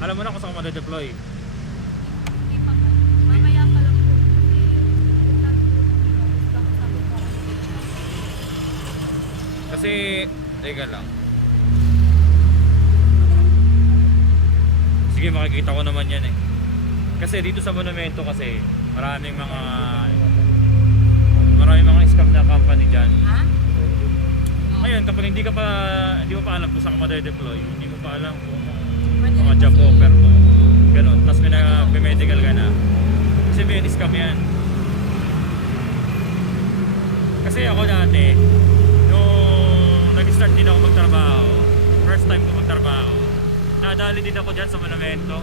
Alam mo na kung saan ka ma-deploy. Hindi pa ba? Mamaya pa lang po. Kasi, teka lang. Sige, makikita ko naman yan eh. Kasi dito sa monumento kasi, maraming mga scam na company dyan. Ha? Ngayon, kapag hindi mo pa alam kung saan ka ma-deploy, hindi mo pa alam kung Pwede mga rin job kasi- offer mo. Ganon. Tapos may medical ka na. Kasi may scam yan. Kasi ako dati, nung nag-start din ako magtrabaho, first time ko magtrabaho, nadali din ako dyan sa monumento.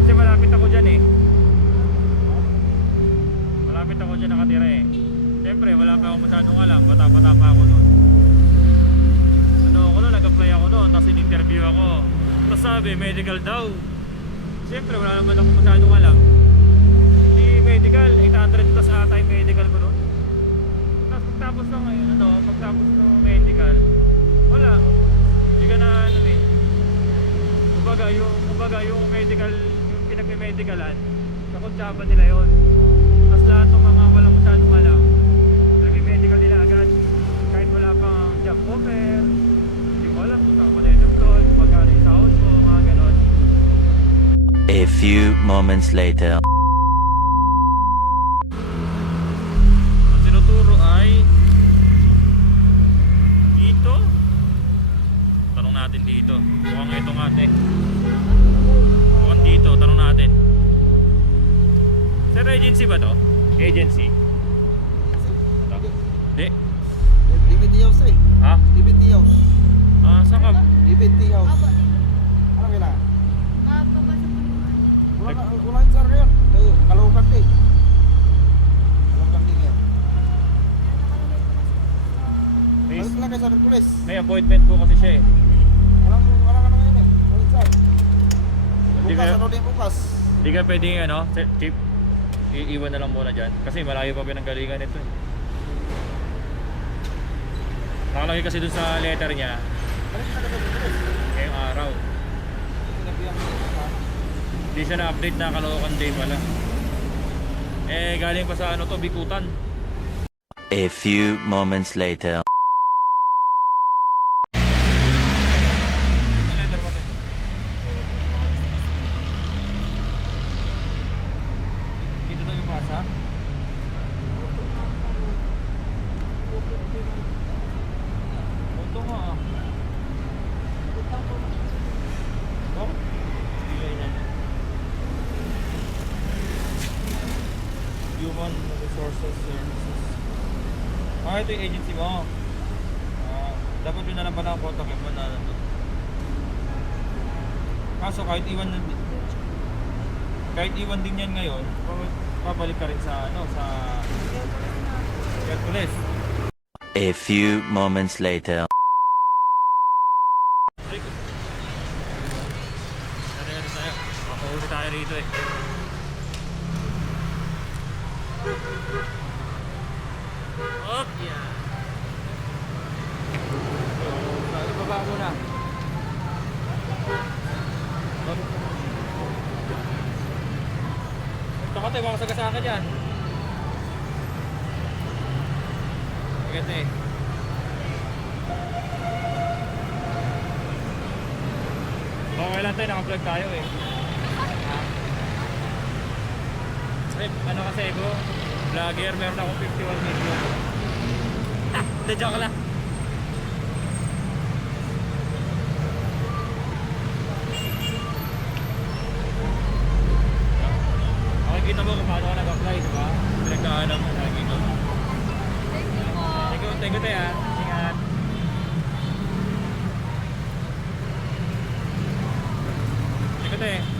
Kasi malapit ako dyan eh. Malapit ako dyan nakatira eh. Siyempre, wala pa ako masyadong alam. Bata-bata pa ako noon. Nag-apply ako noon, tapos in-interview ako. Tapos sabi, medical daw. Siyempre, wala naman ako masyadong alam. Di medical, 800 plus ata yung medical ko noon. Tapos pagtapos ng medical, wala. Hindi ka na ano eh. Kumbaga yung medical, yung pinag-medikalan, nakuntsaba nila yun. Tapos lahat ng mga walang masyadong alam, nag-medical nila agad. Kahit wala pang job offer, hindi ko alam kung saan ko na-deploy, kung magkano yung sahod ko, mga ganon. A few moments later. Ang tinuturo ay dito. Tanong natin dito. Mukhang ito nga ate. Mukhang dito, tanong natin. Sir, agency ba to? Agency? Ito? Hindi. Liberty House eh. Ha? Liberty House. Ah, saan ka? Liberty House. Apo, Ano kailangan? papasok po naman. Wala yung sar ngayon. Kayo, Caloocan din. Caloocan din yan. May, Balik lang kayo sa Hercules. may appointment po kasi siya eh. Walang ano ngayon eh. Walang sar. Hindi Bukas, ka- ano din bukas? Hindi ka pwedeng Chief, iiwan na lang muna dyan. Kasi malayo pa pinanggalingan ito eh. Nakalagay kasi dun sa letter niya, Balik lang kayo sa Hercules. ngayong araw. Sinabihan ko ha. Hindi siya na-update na Caloocan Day pala. Eh, galing pa sa ano to, Bikutan. A few moments later. Dito daw yung pasa. Ito nga ah. Oh, bigay niya. Human Resources Services. Ah, ito yung agency mo. Ah, dapat yun na lang pala ang contact mo na nandun. Kaso kahit iwan din yan ngayon, pabalik ka rin sa sa Hercules. A few moments later. Ano tayo? Makahuli tayo rito eh. Op! Yeah! Ibaba mo na. Op! Ito ka tayo, mga sagasaka dyan. Maganda eh. Okay lang tayo, naka-vlog tayo eh. Ano kasi ko, vlogger, meron akong 51 million. Dadya ka lang. Nakikita mo kung paano ka nag-apply, diba? Pinagdaanan mo, nakikita mo. Thank you po. Thank you tayo. Ingat. Thank you tayo.